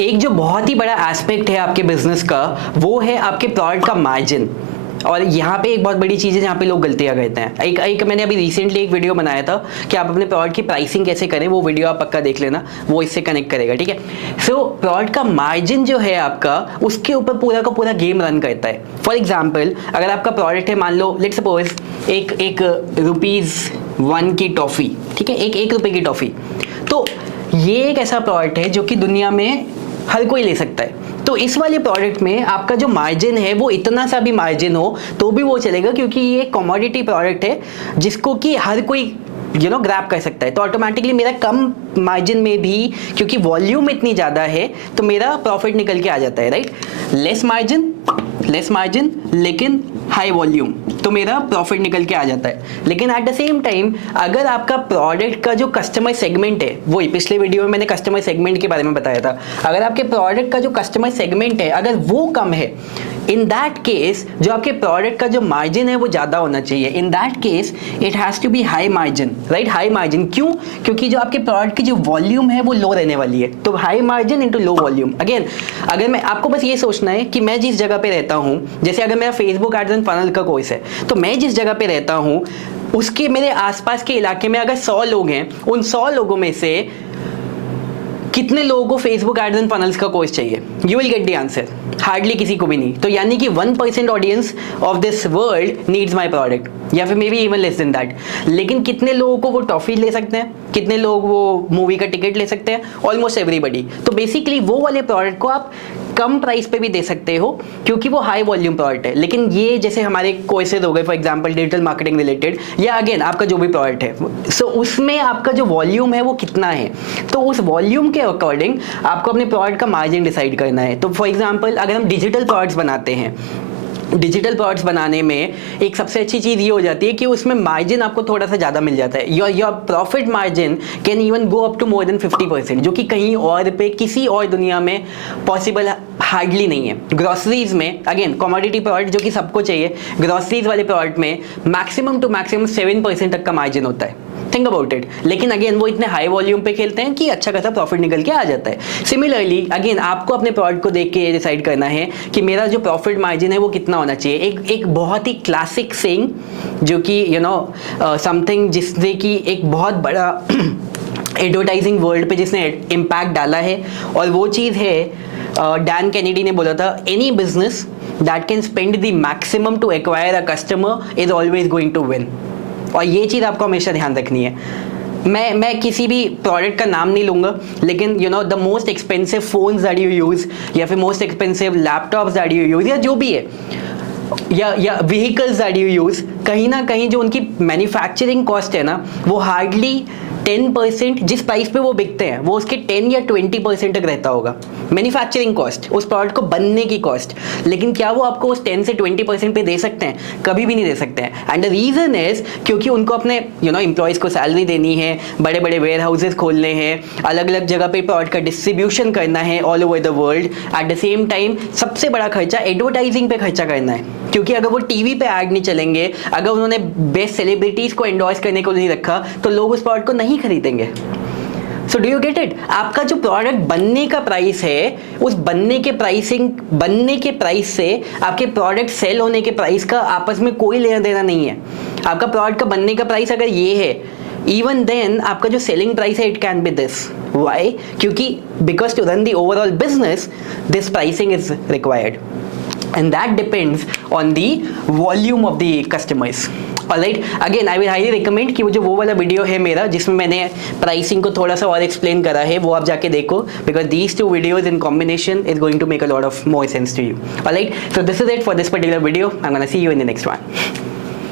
एक जो बहुत ही बड़ा एस्पेक्ट है आपके बिजनेस का वो है आपके प्रोडक्ट का मार्जिन। और यहाँ पे एक बहुत बड़ी चीज़ है जहाँ पे लोग गलतियाँ करते हैं। एक मैंने अभी रिसेंटली एक वीडियो बनाया था कि आप अपने प्रोडक्ट की प्राइसिंग कैसे करें, वो वीडियो आप पक्का देख लेना, वो इससे कनेक्ट करेगा, ठीक है। सो प्रोडक्ट का मार्जिन जो है आपका, उसके ऊपर पूरा का पूरा गेम रन करता है। फॉर एग्जाम्पल, अगर आपका प्रोडक्ट है, मान लो लेट्स सपोज एक ₹1 की टॉफ़ी, ठीक है, एक रुपये की टॉफ़ी, तो ये एक ऐसा प्रोडक्ट है जो कि दुनिया में हर कोई ले सकता है। तो इस वाले प्रोडक्ट में आपका जो मार्जिन है वो इतना सा भी मार्जिन हो तो भी वो चलेगा, क्योंकि ये कमोडिटी प्रोडक्ट है जिसको कि हर कोई ग्रैब कर सकता है। तो ऑटोमेटिकली मेरा कम मार्जिन में भी, क्योंकि वॉल्यूम इतनी ज़्यादा है, तो मेरा प्रॉफिट निकल के आ जाता है, राइट। लेस मार्जिन लेकिन हाई वॉल्यूम, तो मेरा प्रॉफिट निकल के आ जाता है। लेकिन एट द सेम टाइम अगर आपका प्रोडक्ट का जो कस्टमर सेगमेंट है, वही पिछले वीडियो में मैंने कस्टमर सेगमेंट के बारे में बताया था, अगर आपके प्रोडक्ट का जो कस्टमर सेगमेंट है अगर वो कम है, इन दैट केस जो आपके प्रोडक्ट का जो मार्जिन है वो ज़्यादा होना चाहिए। In that case it has to be high margin, right. High margin क्यों? क्योंकि जो आपके प्रोडक्ट की जो वॉल्यूम है वो लो रहने वाली है, तो high margin into low volume. Again, अगर मैं आपको बस ये सोचना है कि मैं जिस जगह पे रहता हूँ, जैसे अगर मेरा फेसबुक एड्स एंड फनल का कोर्स है, तो मैं जिस जगह पे रहता हूँ उसके मेरे आसपास के इलाके में अगर 100 लोग हैं, उन 100 लोगों में से कितने लोगों को फेसबुक एड्स एंड फनल्स का कोर्स चाहिए? You will get the answer, hardly किसी को भी नहीं। तो यानी कि 1% audience of this world needs my product, या फिर may be even less than that. लेकिन कितने लोगों को वो टॉफी ले सकते हैं, कितने लोग वो मूवी का टिकट ले सकते हैं? Almost everybody. तो बेसिकली वो वाले प्रोडक्ट को आप कम प्राइस पे भी दे सकते हो क्योंकि वो हाई वॉल्यूम प्रोडक्ट है। लेकिन ये जैसे हमारे कोर्सेज हो गए, for example digital marketing related, या अगेन आपका जो भी प्रोडक्ट है, सो उसमें आपका जो वॉल्यूम है वो कितना है, तो उस वॉल्यूम के अकॉर्डिंग आपको अपने प्रोडक्ट का मार्जिन डिसाइड करना है। तो फॉर एग्जांपल अगर हम डिजिटल प्रोडक्ट्स बनाते हैं, डिजिटल प्रोडक्ट्स बनाने में एक सबसे अच्छी चीज़ ये हो जाती है कि उसमें मार्जिन आपको थोड़ा सा ज़्यादा मिल जाता है। Your profit margin can even go up to more than 50%, जो कि कहीं और पे किसी और दुनिया में पॉसिबल हार्डली नहीं है। ग्रॉसरीज में अगेन कमोडिटी प्रोडक्ट जो कि सबको चाहिए, ग्रॉसरीज वाले प्रोडक्ट में मैक्सिमम टू मैक्सिमम 7% तक का मार्जिन होता है। Think about it. लेकिन अगेन वो इतने हाई वॉल्यूम पे खेलते हैं कि अच्छा खासा प्रॉफिट निकल के आ जाता है। सिमिलरली अगेन आपको अपने प्रोडक्ट को देख के डिसाइड करना है कि मेरा जो प्रॉफिट मार्जिन है वो कितना होना चाहिए। एक बहुत ही क्लासिक सेइंग जो कि समथिंग जिसने कि एक बहुत बड़ा एडवर्टाइजिंग वर्ल्ड पे जिसने इम्पैक्ट डाला है, और वो चीज़ है डैन कैनेडी ने बोला था, any business that can spend the maximum to acquire a customer is always going to win. और ये चीज़ आपको हमेशा ध्यान रखनी है। मैं किसी भी प्रोडक्ट का नाम नहीं लूँगा, लेकिन the most expensive phones that you use, या फिर most expensive laptops that you use, या जो भी है, या व्हीकल्स दैट यू यूज़, कहीं ना कहीं जो उनकी मैन्युफैक्चरिंग कॉस्ट है ना, वो हार्डली 10%, जिस प्राइस पे वो बिकते हैं वो उसके 10 या 20% तक रहता होगा मैन्युफैक्चरिंग कॉस्ट, उस प्रोडक्ट को बनने की कॉस्ट। लेकिन क्या वो आपको उस 10 से 20% पे दे सकते हैं? कभी भी नहीं दे सकते हैं। एंड द रीज़न इज क्योंकि उनको अपने एम्प्लॉयज़ को सैलरी देनी है, बड़े बड़े वेयर हाउसेज खोलने हैं, अलग अलग जगह पे प्रोडक्ट का डिस्ट्रीब्यूशन करना है all over the world. At the same time सबसे बड़ा खर्चा एडवर्टाइजिंग पे खर्चा करना है, क्योंकि अगर वो टीवी पे ऐड नहीं चलेंगे, अगर उन्होंने बेस्ट सेलिब्रिटीज़ को एंडोर्स करने को नहीं रखा, तो लोग उस प्रोडक्ट को नहीं खरीदेंगे। So do you get it? आपका जो प्रोडक्ट बनने का प्राइस है, उस बनने के प्राइस से आपके प्रोडक्ट सेल होने के प्राइस का आपस में कोई लेना देना नहीं है। आपका प्रोडक्ट का बनने का प्राइस अगर ये है, इवन देन आपका जो सेलिंग प्राइस है it can be this. Why? क्योंकि because to run the overall business this pricing is required, and that depends on the volume of the customers. Alright, again I will highly recommend कि वो वाला video है मेरा जिसमें मैंने pricing को थोड़ा सा और एक्सप्लेन करा है, वो आप जाके देखो, because these two videos in combination is going to make a lot of more sense to you. Alright, so this is it for this particular video. I'm gonna see you in the next one.